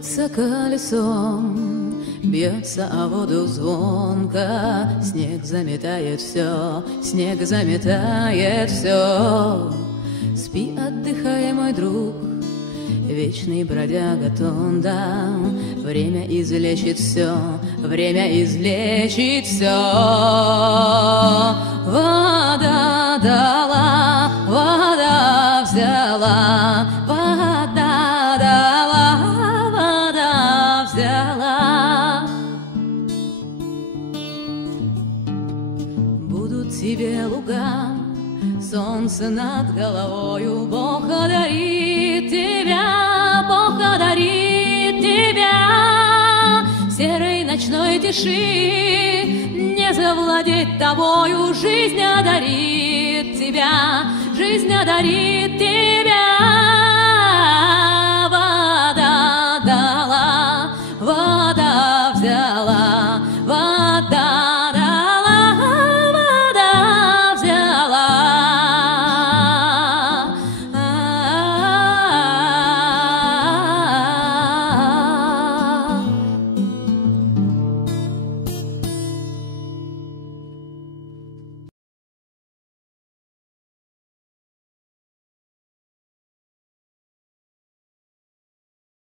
Кружится колесом, бьется о воду звонко, снег заметает все, снег заметает все. Спи, отдыхай, мой друг, вечный бродяга Тонда. Время излечит все, время излечит все. Вода дала, вода взяла, вода дала, вода взяла. Будут тебе луга, солнце над головою, Бог одарит тебя, Бог одарит тебя. Серой ночной тиши не завладеть тобою, жизнь одарит тебя, жизнь одарит тебя.